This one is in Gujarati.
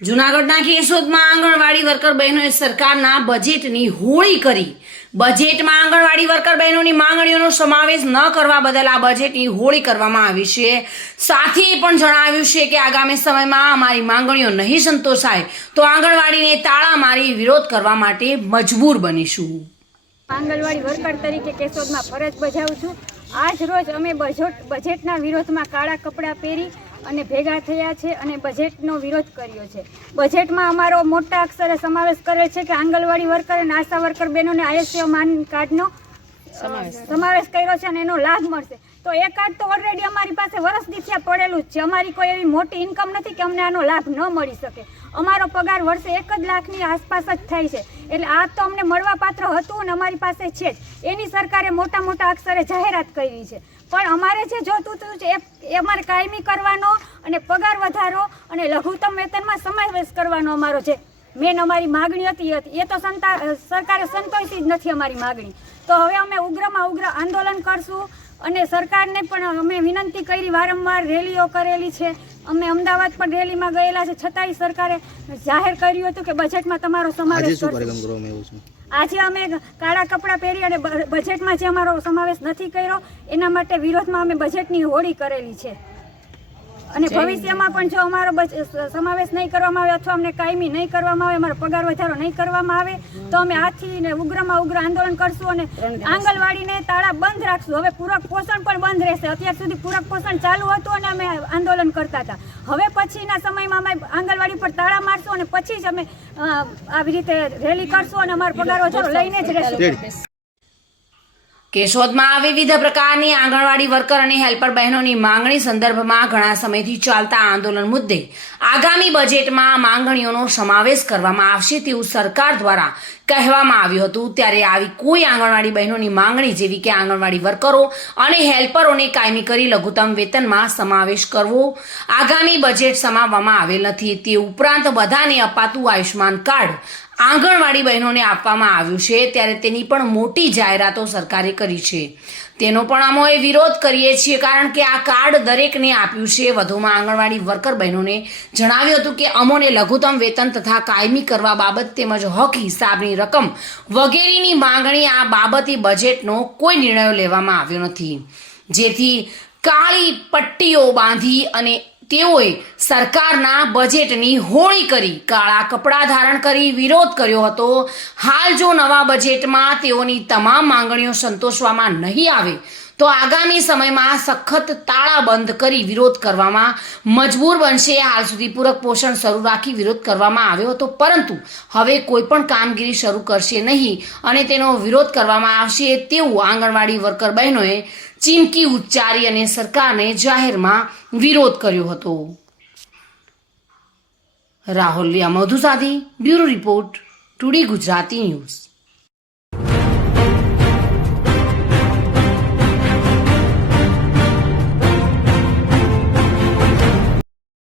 જુનાગઢના કેશોદમાં આંગણવાડી વર્કર બહેનોએ સરકારના બજેટની હોળી કરી. બજેટમાં આંગણવાડી વર્કર બહેનોની માંગણીઓનો સમાવેશ ન કરવા બદલ આ બજેટની હોળી કરવામાં આવી છે. સાથે એ પણ જણાવ્યું છે કે આગામી સમયમાં અમારી માંગણીઓ નહીં સંતોષાય તો આંગણવાડીને તાળા મારી વિરોધ કરવા માટે મજબૂર બનીશું. આંગણવાડી વર્કર તરીકે કેશોદમાં ફરજ બજાવું છું. આજ રોજ અમે બજેટ બજેટના વિરોધમાં કાળા કપડાં પહેરી અને ભેગા થયા છે અને બજેટનો વિરોધ કર્યો છે. બજેટમાં અમારો મોટા અક્ષરે સમાવેશ કરે છે કે આંગણવાડી વર્કર અને આશા વર્કર બહેનોને આયુષ્ય માન કાર્ડનો સમાવેશ કર્યો છે અને એનો લાભ મળશે. તો એ કાર્ડ તો ઓલરેડી અમારી પાસે વર્ષ દીઠિયા પડેલું જ છે. અમારી કોઈ એવી મોટી ઇન્કમ નથી કે અમને આનો લાભ ન મળી શકે. અમારો પગાર વર્ષે એક જ લાખની આસપાસ જ થાય છે. એટલે આ તો અમને મળવાપાત્ર હતું અને અમારી પાસે છે જ. એની સરકારે મોટા મોટા અક્ષરે જાહેરાત કરી છે. પણ અમારે જે જોતું હતું છે એ અમારે કાયમી કરવાનો અને પગાર વધારો અને લઘુત્તમ વેતનમાં સમાવેશ કરવાનો અમારો છે મેન અમારી માગણી હતી હતી એ તો સંતા સરકારે સંતોષી જ નથી અમારી માગણી. તો હવે અમે ઉગ્રમાં ઉગ્ર આંદોલન કરશું અને સરકારને પણ અમે વિનંતી કરી વારંવાર રેલીઓ કરેલી છે. અમે અમદાવાદ પણ રેલીમાં ગયેલા છે. છતાંય સરકારે જાહેર કર્યું હતું કે બજેટમાં તમારો સમાવેશ આજે અમે કાળા કપડાં પહેરી અને બજેટમાં જે અમારો સમાવેશ નથી કર્યો એના માટે વિરોધમાં અમે બજેટની હોળી કરેલી છે. અને ભવિષ્યમાં પણ જો અમારો સમાવેશ નહીં કરવામાં આવે અથવા અમને કાયમી નહીં કરવામાં આવે અમારો પગાર વધારો નહીં કરવામાં આવે તો અમે આથી ને ઉગ્રમાં ઉગ્ર આંદોલન કરશું અને આંગણવાડીને તાળા બંધ રાખશું. હવે પૂરક પોષણ પણ બંધ રહેશે. અત્યાર સુધી પૂરક પોષણ ચાલુ હતું અને અમે આંદોલન કરતા હતા. હવે પછીના સમયમાં અમે આંગણવાડી પર તાળા મારશું અને પછી જ અમે આવી રીતે રેલી કરશું અને અમારો પગાર વધારો લઈને જ રહેશું. રેડી આવી વિવિધ પ્રકારની આંગણવાડી વર્કર અને હેલ્પર બહેનોની માંગણી સંદર્ભમાં ઘણા સમયથી ચાલતા આંદોલન મુદ્દે આગામી બજેટમાં માંગણીઓનો સમાવેશ કરવામાં આવશે તેવું સરકાર દ્વારા કહેવામાં આવ્યું હતું. ત્યારે આવી કોઈ આંગણવાડી બહેનોની માંગણી જેવી કે આંગણવાડી વર્કરો અને હેલ્પરોને કાયમી કરી લઘુત્તમ વેતનમાં સમાવેશ કરવો આગામી બજેટ સમાવવામાં આવેલ નથી. તે ઉપરાંત બધાને અપાતું આયુષ્યમાન કાર્ડ આંગણવાડી બહેનોને આપવામાં આવ્યું છે, ત્યારે તેની પણ મોટી જાહેરાતો સરકારે કરી છે. તેનો પણ અમોએ વિરોધ કરીએ છીએ, કારણ કે આ કાર્ડ દરેકને આપ્યું છે. વધુમાં આંગણવાડી વર્કર બહેનોને જણાવ્યું હતું કે અમોને લઘુત્તમ વેતન તથા કાયમી કરવા બાબત તેમજ હક હિસાબની રકમ વગેરેની માંગણી આ બાબતે બજેટનો કોઈ નિર્ણય લેવામાં આવ્યો નથી. જેથી કાળી પટ્ટીઓ બાંધી અને તેઓએ સરકારના બજેટની હોળી કરી, કાળા કપડાં ધારણ કરી, વિરોધ કર્યો હતો. હાલ જો નવા બજેટમાં તેઓની તમામ માંગણીઓ સંતોષવામાં નહીં આવે, તો આગામી સમયમાં સખત તાળાબંધ કરી વિરોધ કરવામાં મજબૂર બનશે. હાલ સુધી પૂરક પોષણ શરૂ રાખી વિરોધ કરવામાં આવ્યો હતો, પરંતુ હવે કોઈ પણ કામગીરી શરૂ કરશે નહીં અને તેનો વિરોધ કરવામાં આવશે તેવું આંગણવાડી વર્કર બહેનોએ ચીમકી ઉચ્ચારી અને સરકારને જાહેરમાં વિરોધ કર્યો હતો. Rahul Riya Madhusadi bureau report today Gujarati news.